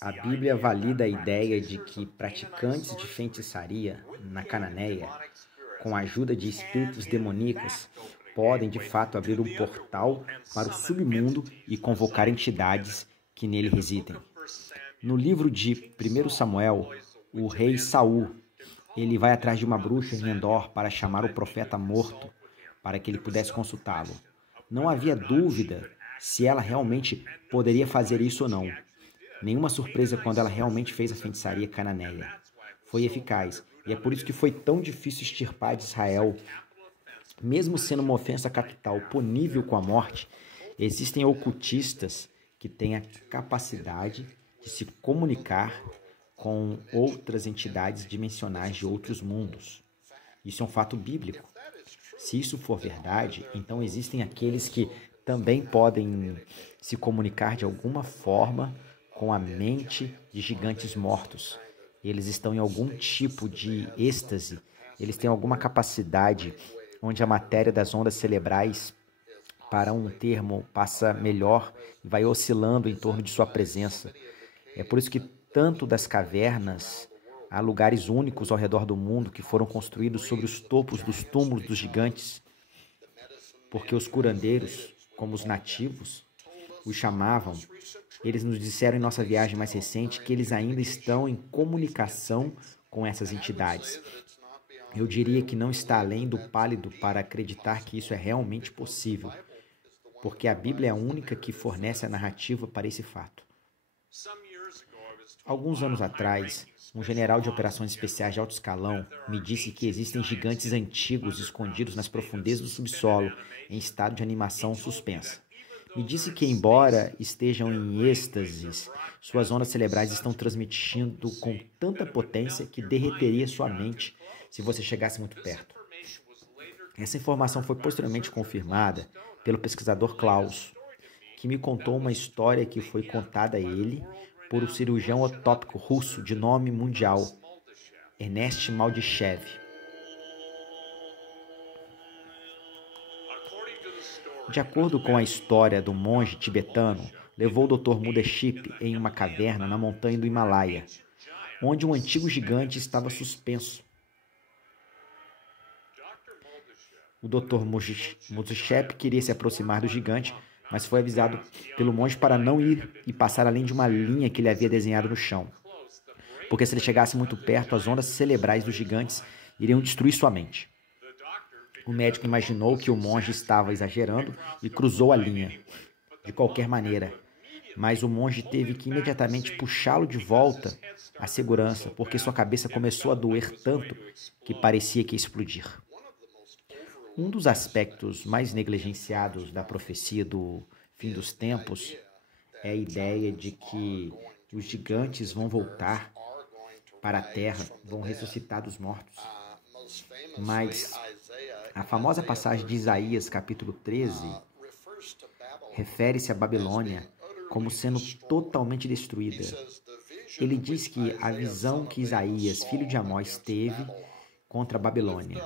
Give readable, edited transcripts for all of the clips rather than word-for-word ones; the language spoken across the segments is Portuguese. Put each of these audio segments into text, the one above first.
A Bíblia valida a ideia de que praticantes de feitiçaria na Cananéia, com a ajuda de espíritos demoníacos, podem de fato abrir um portal para o submundo e convocar entidades que nele residem. No livro de 1 Samuel, o rei Saul, ele vai atrás de uma bruxa em Endor para chamar o profeta morto, para que ele pudesse consultá-lo. Não havia dúvida se ela realmente poderia fazer isso ou não. Nenhuma surpresa quando ela realmente fez a feitiçaria cananeia. Foi eficaz, e é por isso que foi tão difícil extirpar de Israel. Mesmo sendo uma ofensa capital punível com a morte, existem ocultistas que têm a capacidade de se comunicar com outras entidades dimensionais de outros mundos. Isso é um fato bíblico. Se isso for verdade, então existem aqueles que também podem se comunicar de alguma forma com a mente de gigantes mortos. Eles estão em algum tipo de êxtase, eles têm alguma capacidade onde a matéria das ondas cerebrais, para um termo, passa melhor e vai oscilando em torno de sua presença. É por isso que tanto das cavernas há lugares únicos ao redor do mundo que foram construídos sobre os topos dos túmulos dos gigantes, porque os curandeiros, como os nativos, os chamavam. Eles nos disseram em nossa viagem mais recente que eles ainda estão em comunicação com essas entidades. Eu diria que não está além do pálido para acreditar que isso é realmente possível, porque a Bíblia é a única que fornece a narrativa para esse fato. Alguns anos atrás, um general de operações especiais de alto escalão me disse que existem gigantes antigos escondidos nas profundezas do subsolo, em estado de animação suspensa. Me disse que, embora estejam em êxtases, suas ondas cerebrais estão transmitindo com tanta potência que derreteria sua mente se você chegasse muito perto. Essa informação foi posteriormente confirmada pelo pesquisador Klaus, que me contou uma história que foi contada a ele por um cirurgião ortópico russo de nome mundial, Ernest Maldyshev. De acordo com a história do monge tibetano, levou o Dr. Mudeship em uma caverna na montanha do Himalaia, onde um antigo gigante estava suspenso. O Dr. Mudeship queria se aproximar do gigante, mas foi avisado pelo monge para não ir e passar além de uma linha que ele havia desenhado no chão, porque se ele chegasse muito perto, as ondas cerebrais dos gigantes iriam destruir sua mente. O médico imaginou que o monge estava exagerando e cruzou a linha, de qualquer maneira. Mas o monge teve que imediatamente puxá-lo de volta à segurança, porque sua cabeça começou a doer tanto que parecia que ia explodir. Um dos aspectos mais negligenciados da profecia do fim dos tempos é a ideia de que os gigantes vão voltar para a terra, vão ressuscitar dos mortos. Mas a famosa passagem de Isaías, capítulo 13, refere-se à Babilônia como sendo totalmente destruída. Ele diz que a visão que Isaías, filho de Amós, teve contra a Babilônia: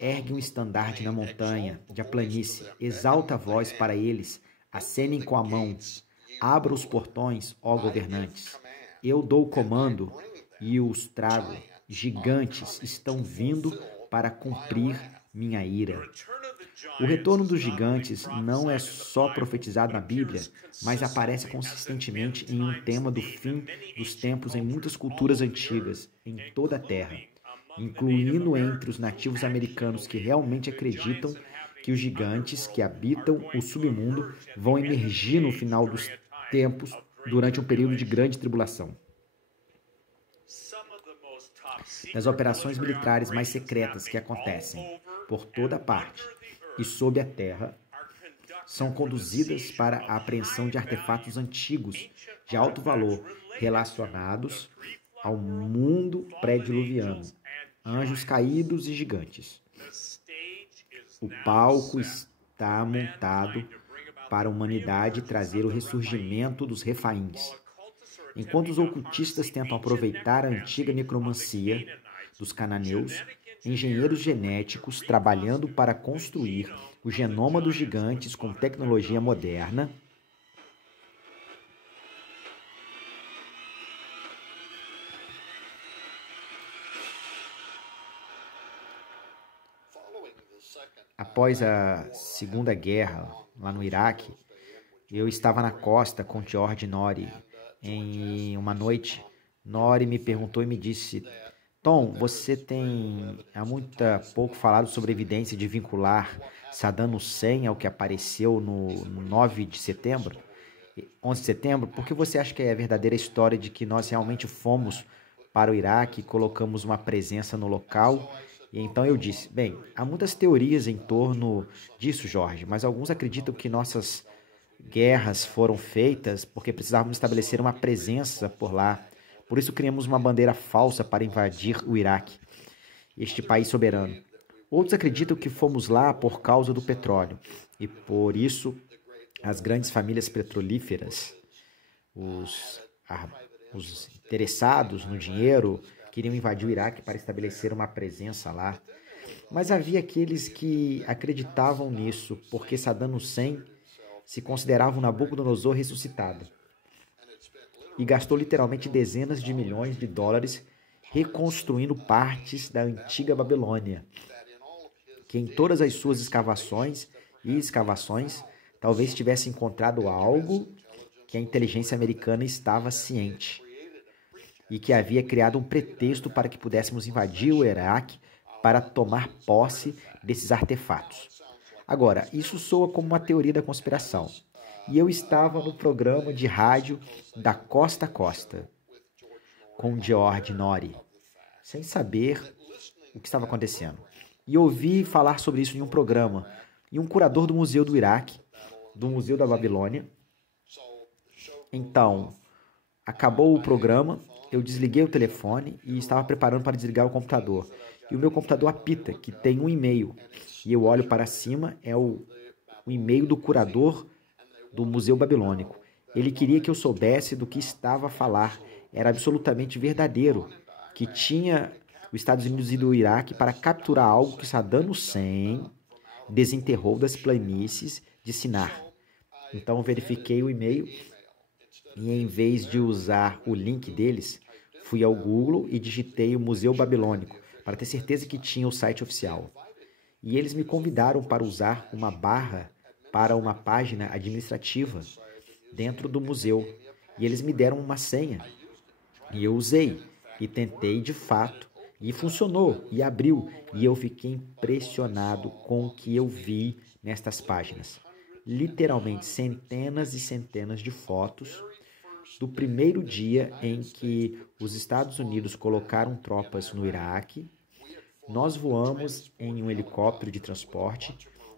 ergue um estandarte na montanha, de a planície, exalta a voz para eles, acenem com a mão, abra os portões, ó governantes. Eu dou o comando e os trago. Gigantes estão vindo para cumprir minha ira. O retorno dos gigantes não é só profetizado na Bíblia, mas aparece consistentemente em um tema do fim dos tempos em muitas culturas antigas, em toda a Terra, incluindo entre os nativos americanos que realmente acreditam que os gigantes que habitam o submundo vão emergir no final dos tempos durante um período de grande tribulação. Das operações militares mais secretas que acontecem por toda parte e sob a terra são conduzidas para a apreensão de artefatos antigos de alto valor relacionados ao mundo pré-diluviano, anjos caídos e gigantes. O palco está montado para a humanidade trazer o ressurgimento dos refaíns. Enquanto os ocultistas tentam aproveitar a antiga necromancia dos cananeus, engenheiros genéticos trabalhando para construir o genoma dos gigantes com tecnologia moderna após a Segunda Guerra, lá no Iraque, eu estava na costa com George Nori. Em uma noite, Nori me perguntou e me disse: Tom, você tem há muito pouco falado sobre a evidência de vincular Saddam Hussein ao que apareceu no 9 de setembro, 11 de setembro. Por que você acha que é a verdadeira história de que nós realmente fomos para o Iraque e colocamos uma presença no local? E então eu disse: bem, há muitas teorias em torno disso, Jorge, mas alguns acreditam que nossas guerras foram feitas porque precisávamos estabelecer uma presença por lá. Por isso criamos uma bandeira falsa para invadir o Iraque, este país soberano. Outros acreditam que fomos lá por causa do petróleo e por isso as grandes famílias petrolíferas, os, os interessados no dinheiro, queriam invadir o Iraque para estabelecer uma presença lá. Mas havia aqueles que acreditavam nisso porque Saddam Hussein se considerava um Nabucodonosor ressuscitado e gastou literalmente dezenas de milhões de dólares reconstruindo partes da antiga Babilônia, que em todas as suas escavações talvez tivesse encontrado algo que a inteligência americana estava ciente e que havia criado um pretexto para que pudéssemos invadir o Iraque para tomar posse desses artefatos. Agora, isso soa como uma teoria da conspiração. E eu estava no programa de rádio da Costa a Costa, com George Nori, sem saber o que estava acontecendo. E ouvi falar sobre isso em um programa, e um curador do Museu do Iraque, do Museu da Babilônia. Então, acabou o programa, eu desliguei o telefone e estava preparando para desligar o computador. E o meu computador apita, que tem um e-mail. E eu olho para cima, é o e-mail do curador do Museu Babilônico. Ele queria que eu soubesse do que estava a falar. Era absolutamente verdadeiro, que tinha os Estados Unidos e o Iraque para capturar algo que Saddam Hussein desenterrou das planícies de Sinar. Então verifiquei o e-mail e, em vez de usar o link deles, fui ao Google e digitei o Museu Babilônico para ter certeza que tinha o site oficial. E eles me convidaram para usar uma barra para uma página administrativa dentro do museu. E eles me deram uma senha. E eu usei. E tentei de fato. E funcionou. E abriu. E eu fiquei impressionado com o que eu vi nestas páginas. Literalmente centenas e centenas de fotos do primeiro dia em que os Estados Unidos colocaram tropas no Iraque. Nós voamos em um helicóptero de transporte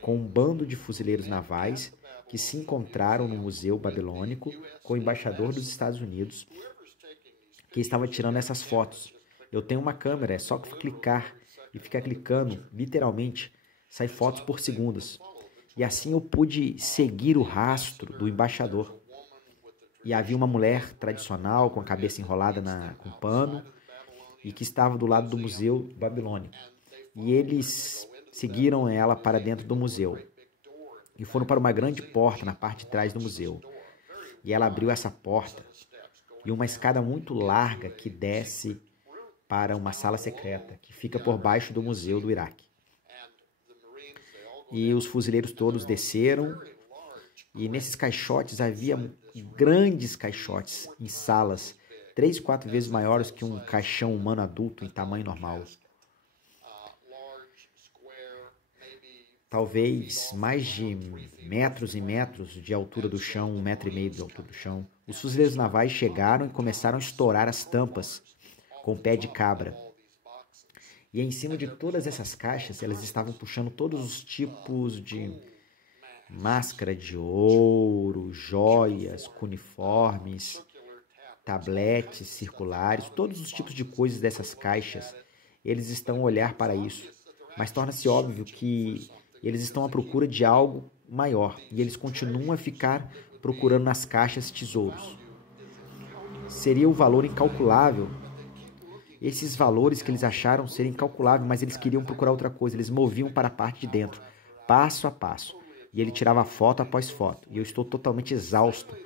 com um bando de fuzileiros navais que se encontraram no Museu Babilônico com o embaixador dos Estados Unidos, que estava tirando essas fotos. Eu tenho uma câmera, é só clicar e ficar clicando, literalmente, sai fotos por segundos. E assim eu pude seguir o rastro do embaixador. E havia uma mulher tradicional com a cabeça enrolada com pano e que estava do lado do Museu Babilônico. E eles seguiram ela para dentro do museu e foram para uma grande porta na parte de trás do museu. E ela abriu essa porta e uma escada muito larga que desce para uma sala secreta que fica por baixo do Museu do Iraque. E os fuzileiros todos desceram e nesses caixotes havia grandes caixotes em salas 3, 4 vezes maiores que um caixão humano adulto em tamanho normal. Talvez mais de metros e metros de altura do chão, 1,5 metro de altura do chão. Os fuzileiros navais chegaram e começaram a estourar as tampas com pé de cabra. E em cima de todas essas caixas, elas estavam puxando todos os tipos de máscara de ouro, joias, cuneiformes, tabletes circulares, todos os tipos de coisas dessas caixas. Eles estão a olhar para isso, mas torna-se óbvio que eles estão à procura de algo maior e eles continuam a ficar procurando nas caixas tesouros. Seria o valor incalculável. Esses valores que eles acharam serem incalculáveis, mas eles queriam procurar outra coisa. Eles moviam para a parte de dentro, passo a passo. E ele tirava foto após foto. E eu estou totalmente exausto.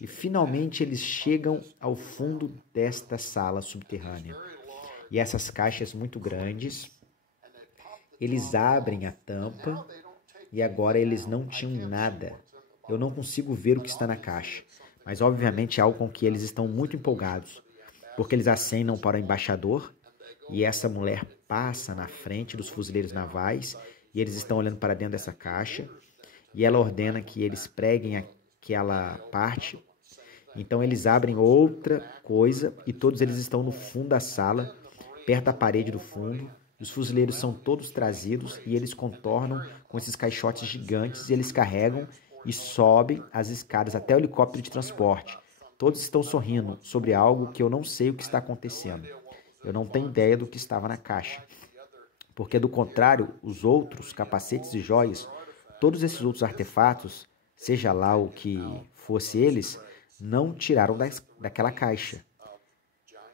E finalmente eles chegam ao fundo desta sala subterrânea. E essas caixas muito grandes, Eles abrem a tampa e agora eles não tinham nada. Eu não consigo ver o que está na caixa, mas obviamente é algo com que eles estão muito empolgados, porque eles acenam para o embaixador e essa mulher passa na frente dos fuzileiros navais e eles estão olhando para dentro dessa caixa e ela ordena que eles preguem aquela parte. Então eles abrem outra coisa e todos eles estão no fundo da sala, perto da parede do fundo. Os fuzileiros são todos trazidos e eles contornam com esses caixotes gigantes e eles carregam e sobem as escadas até o helicóptero de transporte. Todos estão sorrindo sobre algo que eu não sei o que está acontecendo. Eu não tenho ideia do que estava na caixa. Porque, do contrário, os outros capacetes e joias, todos esses outros artefatos, seja lá o que fosse eles, não tiraram daquela caixa.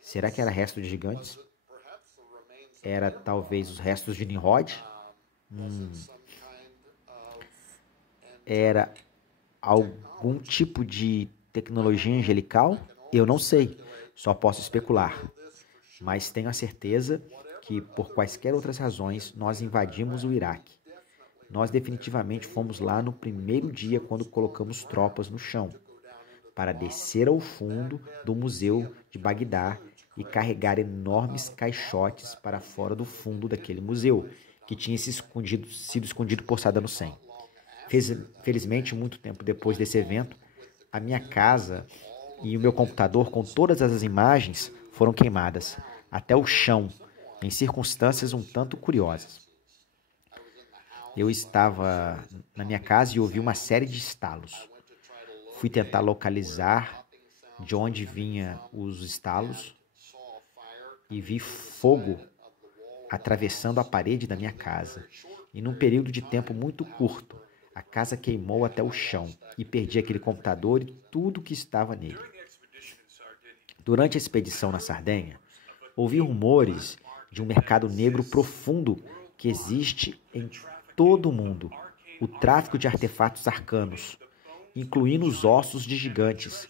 Será que era resto de gigantes? Era talvez os restos de Nimrod? Era algum tipo de tecnologia angelical? Eu não sei, só posso especular. Mas tenho a certeza que, por quaisquer outras razões, nós invadimos o Iraque. Nós definitivamente fomos lá no primeiro dia quando colocamos tropas no chão, para descer ao fundo do museu de Bagdá e carregar enormes caixotes para fora do fundo daquele museu, que tinha sido escondido por Saddam Hussein. Felizmente, muito tempo depois desse evento, a minha casa e o meu computador com todas as imagens foram queimadas, até o chão, em circunstâncias um tanto curiosas. Eu estava na minha casa e ouvi uma série de estalos. Fui tentar localizar de onde vinham os estalos e vi fogo atravessando a parede da minha casa. E num período de tempo muito curto, a casa queimou até o chão e perdi aquele computador e tudo que estava nele. Durante a expedição na Sardenha, ouvi rumores de um mercado negro profundo que existe em todo o mundo. O tráfico de artefatos arcanos, incluindo os ossos de gigantes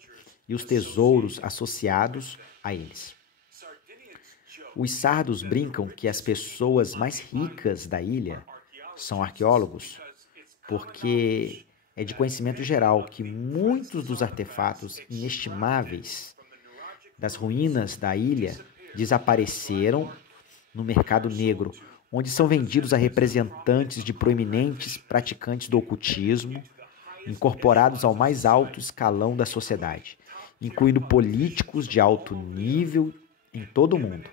e os tesouros associados a eles. Os sardos brincam que as pessoas mais ricas da ilha são arqueólogos, porque é de conhecimento geral que muitos dos artefatos inestimáveis das ruínas da ilha desapareceram no mercado negro, onde são vendidos a representantes de proeminentes praticantes do ocultismo, incorporados ao mais alto escalão da sociedade, incluindo políticos de alto nível em todo o mundo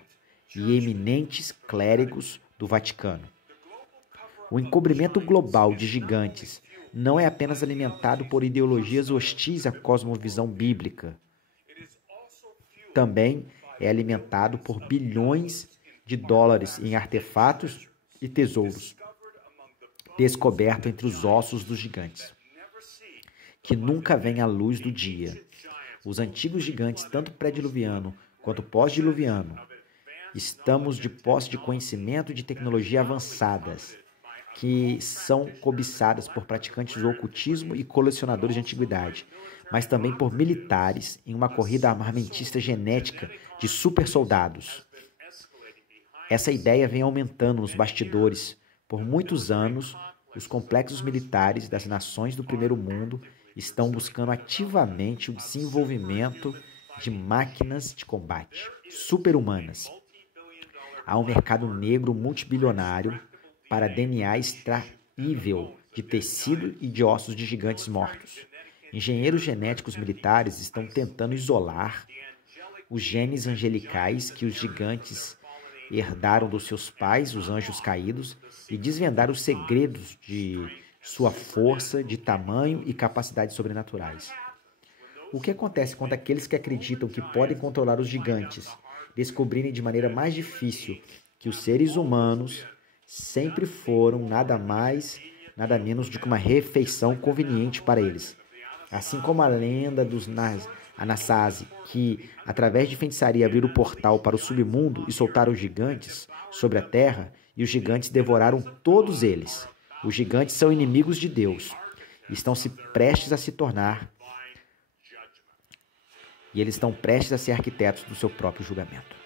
e eminentes clérigos do Vaticano. O encobrimento global de gigantes não é apenas alimentado por ideologias hostis à cosmovisão bíblica. Também é alimentado por bilhões de dólares em artefatos e tesouros descobertos entre os ossos dos gigantes, que nunca vêm à luz do dia. Os antigos gigantes, tanto pré-diluviano quanto pós-diluviano, estamos de posse de conhecimento e de tecnologia avançadas, que são cobiçadas por praticantes do ocultismo e colecionadores de antiguidade, mas também por militares em uma corrida armamentista genética de super-soldados. Essa ideia vem aumentando nos bastidores. Por muitos anos, os complexos militares das nações do primeiro mundo estão buscando ativamente o desenvolvimento de máquinas de combate super-humanas. Há um mercado negro multibilionário para DNA extraível de tecido e de ossos de gigantes mortos. Engenheiros genéticos militares estão tentando isolar os genes angelicais que os gigantes herdaram dos seus pais, os anjos caídos, e desvendar os segredos de sua força, de tamanho e capacidades sobrenaturais. O que acontece quando aqueles que acreditam que podem controlar os gigantes descobrirem de maneira mais difícil que os seres humanos sempre foram nada mais, nada menos do que uma refeição conveniente para eles? Assim como a lenda dos Anasazi, que, através de feitiçaria, abriram o portal para o submundo e soltaram os gigantes sobre a terra, e os gigantes devoraram todos eles. Os gigantes são inimigos de Deus, estão prestes a se tornar, e eles estão prestes a ser arquitetos do seu próprio julgamento.